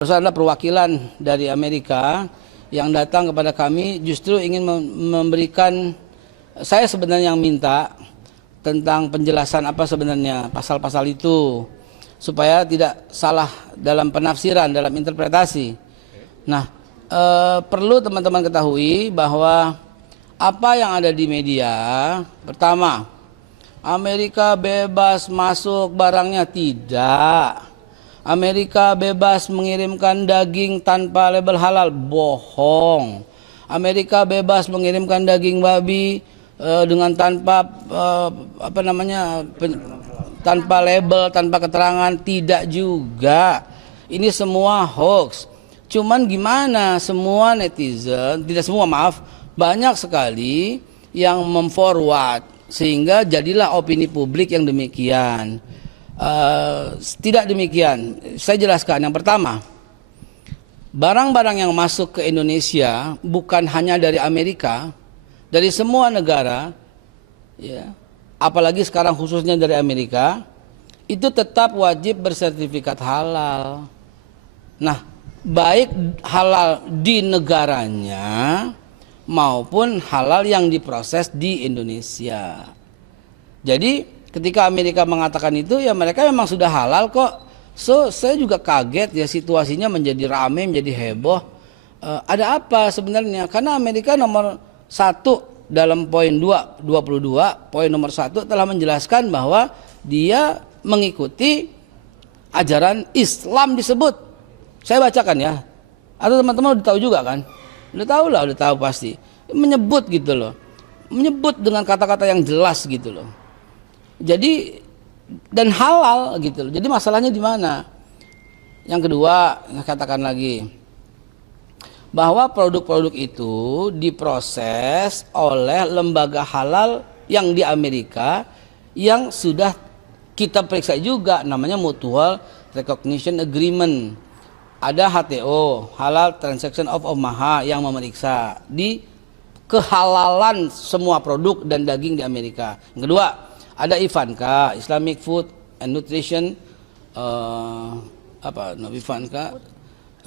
Terus ada perwakilan dari Amerika yang datang kepada kami justru ingin memberikan, saya sebenarnya yang minta tentang penjelasan apa sebenarnya pasal-pasal itu supaya tidak salah dalam penafsiran, dalam interpretasi. Nah, perlu teman-teman ketahui bahwa apa yang ada di media, pertama, Amerika bebas masuk barangnya, tidak. Amerika bebas mengirimkan daging tanpa label halal, bohong. Amerika bebas mengirimkan daging babi dengan tanpa tanpa label, tanpa keterangan, tidak juga. Ini semua hoax. Cuman gimana semua netizen, tidak semua maaf, banyak sekali yang memforward sehingga jadilah opini publik yang demikian. Tidak demikian. Saya jelaskan. Yang pertama, barang-barang yang masuk ke Indonesia bukan hanya dari Amerika, dari semua negara, ya, apalagi sekarang khususnya dari Amerika, itu tetap wajib bersertifikat halal. Nah, baik halal di negaranya maupun halal yang diproses di Indonesia. Jadi ketika Amerika mengatakan itu, ya mereka memang sudah halal kok. So, saya juga kaget ya, situasinya menjadi ramai, menjadi heboh. Ada apa sebenarnya? Karena Amerika nomor 1 dalam poin 22, poin nomor 1 telah menjelaskan bahwa dia mengikuti ajaran Islam disebut. Saya bacakan ya. Atau teman-teman udah tahu juga kan? Udah tahu lah, udah tahu pasti. Menyebut gitu loh. Menyebut dengan kata-kata yang jelas gitu loh. Jadi dan halal gitu loh. Jadi masalahnya di mana? Yang kedua, katakan lagi bahwa produk-produk itu diproses oleh lembaga halal yang di Amerika yang sudah kita periksa juga, namanya Mutual Recognition Agreement. Ada HTO, Halal Transaction of Omaha, yang memeriksa di kehalalan semua produk dan daging di Amerika. Yang kedua, ada IFANCA, Islamic Food and Nutrition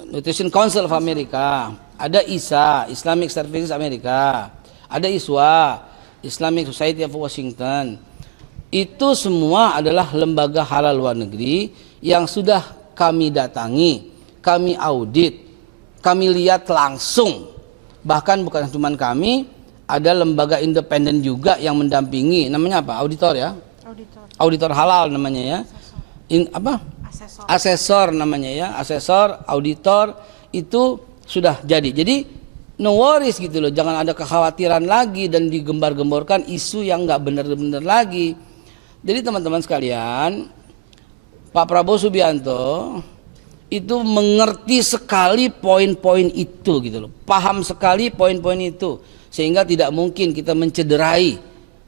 Nutrition Council of America. Ada ISA, Islamic Services America. Ada ISWA, Islamic Society of Washington. Itu semua adalah lembaga halal luar negeri yang sudah kami datangi, kami audit, kami lihat langsung. Bahkan bukan cuma kami, ada lembaga independen juga yang mendampingi, namanya apa? Auditor ya? Auditor halal namanya ya. Asesor namanya ya. Asesor, auditor itu sudah jadi. Jadi no worries gitu loh. Jangan ada kekhawatiran lagi dan digembar-gemborkan isu yang nggak benar-benar lagi. Jadi teman-teman sekalian, Pak Prabowo Subianto itu mengerti sekali poin-poin itu gitu loh. Paham sekali poin-poin itu. Sehingga tidak mungkin kita mencederai,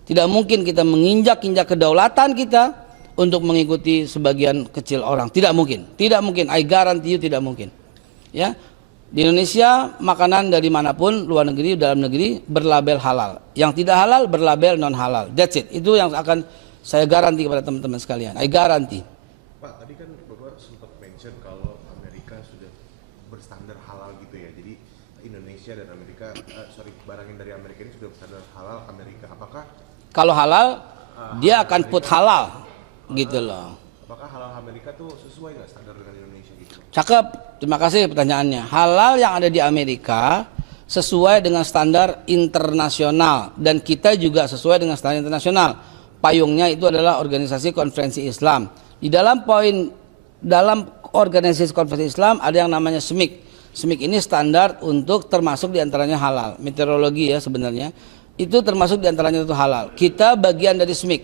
tidak mungkin kita menginjak-injak kedaulatan kita untuk mengikuti sebagian kecil orang. Tidak mungkin, tidak mungkin. I guarantee you tidak mungkin. Ya, di Indonesia makanan dari manapun, luar negeri, dalam negeri berlabel halal. Yang tidak halal berlabel non halal. That's it. Itu yang akan saya garansi kepada teman-teman sekalian. I guarantee. Pak, tadi kan Bapak sempat mention kalau Amerika sudah berstandar halal gitu ya. Jadi Indonesia dan Amerika, barang yang dari Amerika ini sudah berstandar halal Amerika. Apakah kalau halal dia akan put halal gitu loh. Apakah halal Amerika tuh sesuai nggak standar dengan Indonesia gitu? Cakep, terima kasih pertanyaannya. Halal yang ada di Amerika sesuai dengan standar internasional dan kita juga sesuai dengan standar internasional. Payungnya itu adalah Organisasi Konferensi Islam. Di dalam Organisasi Konferensi Islam ada yang namanya SMIC. SMIC ini standar untuk termasuk diantaranya halal. Meteorologi ya sebenarnya. Itu termasuk diantaranya itu halal. Kita bagian dari SMIC.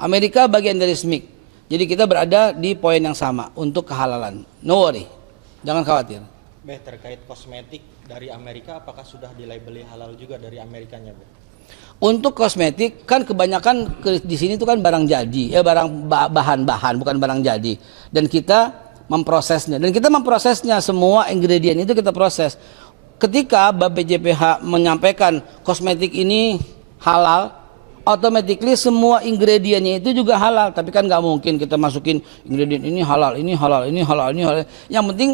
Amerika bagian dari SMIC. Jadi kita berada di poin yang sama untuk kehalalan. No worry. Jangan khawatir. Terkait kosmetik dari Amerika, apakah sudah dilabeli halal juga dari Amerikanya, Bu? Untuk kosmetik kan kebanyakan di sini itu kan barang jadi. Ya barang bahan-bahan, bukan barang jadi. Dan kita memprosesnya, dan kita memprosesnya, semua ingredient itu kita proses. Ketika BPJPH menyampaikan kosmetik ini halal, automatically semua ingredientnya itu juga halal. Tapi kan nggak mungkin kita masukin ingredient ini halal, ini halal, ini halal, ini halal. Yang penting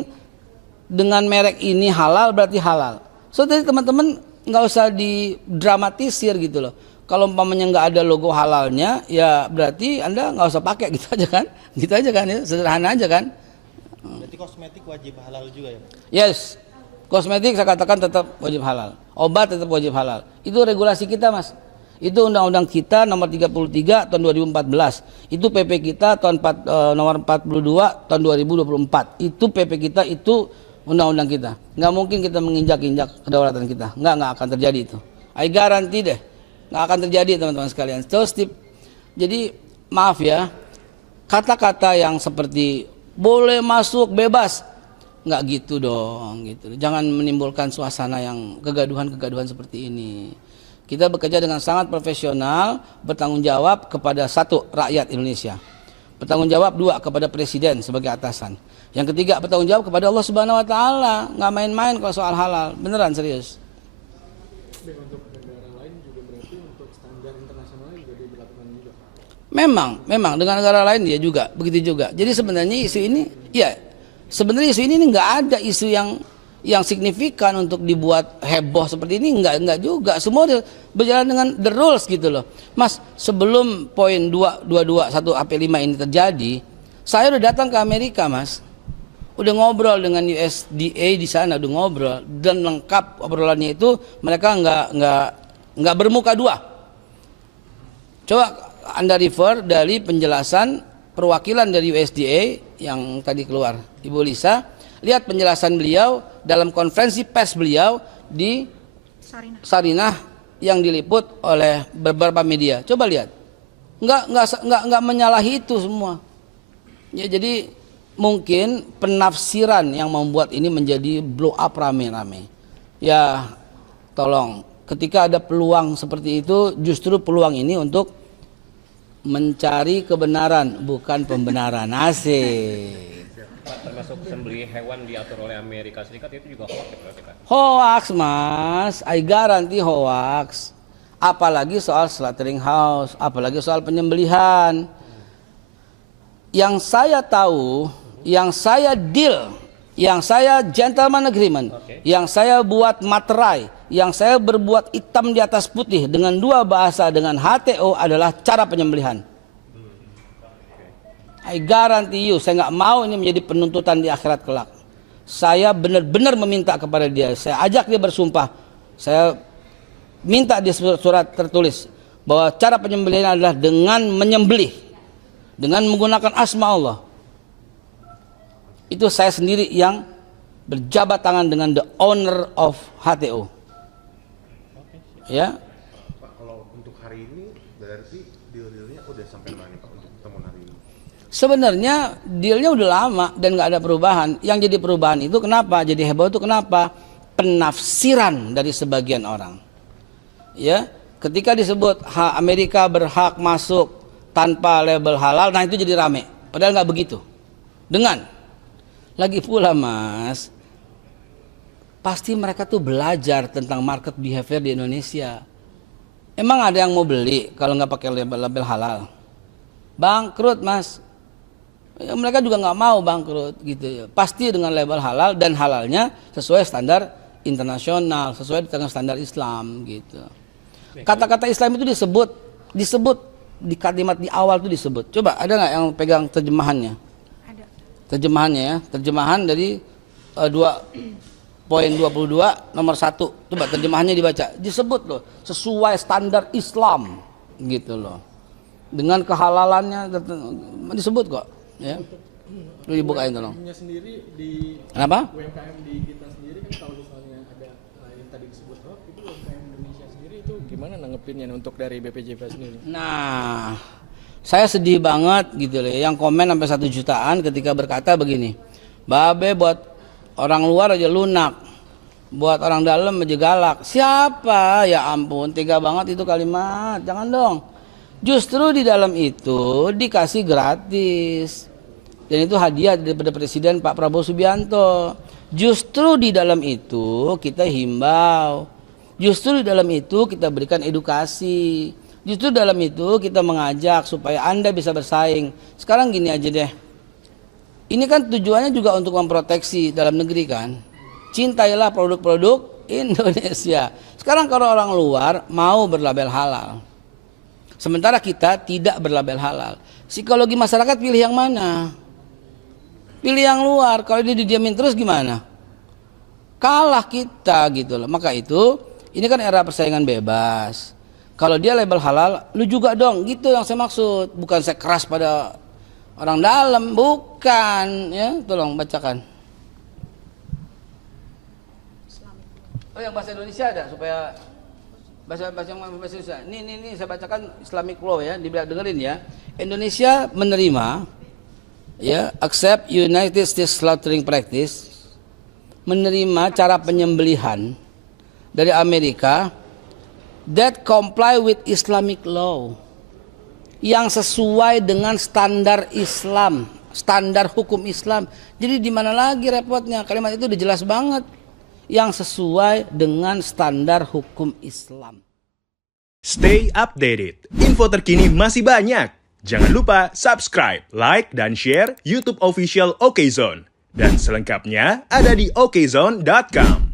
dengan merek ini halal berarti halal. So jadi teman-teman nggak usah didramatisir gitu loh. Kalau umpamanya nggak ada logo halalnya, ya berarti Anda nggak usah pakai gitu aja kan? Gitu aja kan ya, sederhana aja kan? Berarti kosmetik wajib halal juga ya, Pak? Yes, kosmetik saya katakan tetap wajib halal. Obat tetap wajib halal. Itu regulasi kita, Mas. Itu undang-undang kita nomor 33 tahun 2014. Itu PP kita nomor 42 tahun 2024. Itu PP kita, itu undang-undang kita. Nggak mungkin kita menginjak-injak kedaulatan kita. Nggak akan terjadi itu. I guarantee deh. Nggak akan terjadi teman-teman sekalian. So, jadi maaf ya, kata-kata yang seperti boleh masuk bebas, nggak gitu dong gitu. Jangan menimbulkan suasana yang kegaduhan-kegaduhan seperti ini. Kita bekerja dengan sangat profesional, bertanggung jawab kepada satu, rakyat Indonesia. Bertanggung jawab dua, kepada presiden sebagai atasan. Yang ketiga, bertanggung jawab kepada Allah Subhanahu wa taala. Nggak main-main kalau soal halal. Beneran serius. Untuk negara lain juga berarti untuk standar internasional juga diberlakukan juga. Memang dengan negara lain dia juga begitu juga. Jadi sebenarnya isu ini, ya sebenarnya isu ini nggak ada isu yang signifikan untuk dibuat heboh seperti ini, nggak juga. Semua berjalan dengan the rules gitu loh. Mas, sebelum poin 221 AP5 ini terjadi, saya udah datang ke Amerika, Mas. Udah ngobrol dengan USDA di sana, udah ngobrol dan lengkap obrolannya itu, mereka nggak bermuka dua. Coba Anda refer dari penjelasan perwakilan dari USDA yang tadi keluar, Ibu Lisa, lihat penjelasan beliau dalam konferensi pers beliau di Sarinah yang diliput oleh beberapa media. Coba lihat, nggak menyalahi itu semua. Ya, jadi mungkin penafsiran yang membuat ini menjadi blow up rame-rame. Ya, tolong, ketika ada peluang seperti itu, justru peluang ini untuk mencari kebenaran, bukan pembenaran. Asik. Pak, termasuk sembelih hewan diatur oleh Amerika Serikat itu juga hoax berarti, Pak? Hoax, Mas. I guarantee hoax. Apalagi soal slaughtering house, apalagi soal penyembelihan. Yang saya tahu, yang saya deal, yang saya gentleman agreement, yang saya buat materai, yang saya berbuat hitam di atas putih dengan dua bahasa dengan HTO adalah cara penyembelihan. I guarantee you, saya nggak mau ini menjadi penuntutan di akhirat kelak. Saya benar-benar meminta kepada dia, saya ajak dia bersumpah, saya minta dia surat tertulis bahwa cara penyembelihan adalah dengan menyembelih, dengan menggunakan asma Allah. Itu saya sendiri yang berjabat tangan dengan the owner of HTO. Ya. Pak, kalau untuk hari ini berarti deal-dealnya udah sampai mana Pak untuk pertemuan hari ini? Sebenarnya dealnya udah lama dan nggak ada perubahan. Yang jadi perubahan itu kenapa? Jadi heboh itu kenapa? Penafsiran dari sebagian orang. Ya, ketika disebut Amerika berhak masuk tanpa label halal, nah itu jadi rame. Padahal nggak begitu. Dengan lagi pula, Mas, pasti mereka tuh belajar tentang market behavior di Indonesia. Emang ada yang mau beli kalau nggak pakai label halal? Bangkrut, Mas. Ya, mereka juga nggak mau bangkrut gitu ya. Pasti dengan label halal dan halalnya sesuai standar internasional, sesuai dengan standar Islam gitu. Kata-kata Islam itu disebut di kalimat di awal itu disebut. Coba ada nggak yang pegang terjemahannya? Ada. Terjemahannya ya, terjemahan dari 2.22 nomor 1. Coba terjemahannya dibaca. Disebut loh, sesuai standar Islam gitu loh. Dengan kehalalannya disebut kok, ya. Lu dibukain tolong. UMKM-nya sendiri di Kenapa? UMKM di kita sendiri kan kalau misalnya ada yang tadi disebut hoax, itu UMKM Indonesia sendiri itu gimana nanggepinnya untuk dari BPJP sendiri? Nah, saya sedih banget gitu loh. Yang komen sampai 1 jutaan ketika berkata begini, Babe buat orang luar aja lunak, buat orang dalam aja galak. Siapa? Ya ampun, tega banget itu kalimat. Jangan dong. Justru di dalam itu dikasih gratis. Dan itu hadiah daripada Presiden Pak Prabowo Subianto. Justru di dalam itu kita himbau. Justru di dalam itu kita berikan edukasi. Justru dalam itu kita mengajak supaya Anda bisa bersaing. Sekarang gini aja deh. Ini kan tujuannya juga untuk memproteksi dalam negeri kan. Cintailah produk-produk Indonesia. Sekarang kalau orang luar mau berlabel halal, sementara kita tidak berlabel halal. Psikologi masyarakat pilih yang mana? Pilih yang luar. Kalau dia didiamin terus gimana? Kalah kita gitu loh. Maka itu, ini kan era persaingan bebas. Kalau dia label halal, lu juga dong. Gitu yang saya maksud. Bukan saya keras pada orang dalam, bukan. Ya, tolong bacakan. Oh, yang bahasa Indonesia ada supaya bahasa Indonesia. Ini saya bacakan Islamic law ya, dengerin ya. Indonesia menerima ya, accept United States slaughtering practice, menerima cara penyembelihan dari Amerika that comply with Islamic law, yang sesuai dengan standar Islam, standar hukum Islam. Jadi di mana lagi repotnya? Kalimat itu udah jelas banget. Yang sesuai dengan standar hukum Islam. Stay updated. Info terkini masih banyak. Jangan lupa subscribe, like, dan share YouTube official OKZone. Dan selengkapnya ada di okezone.com.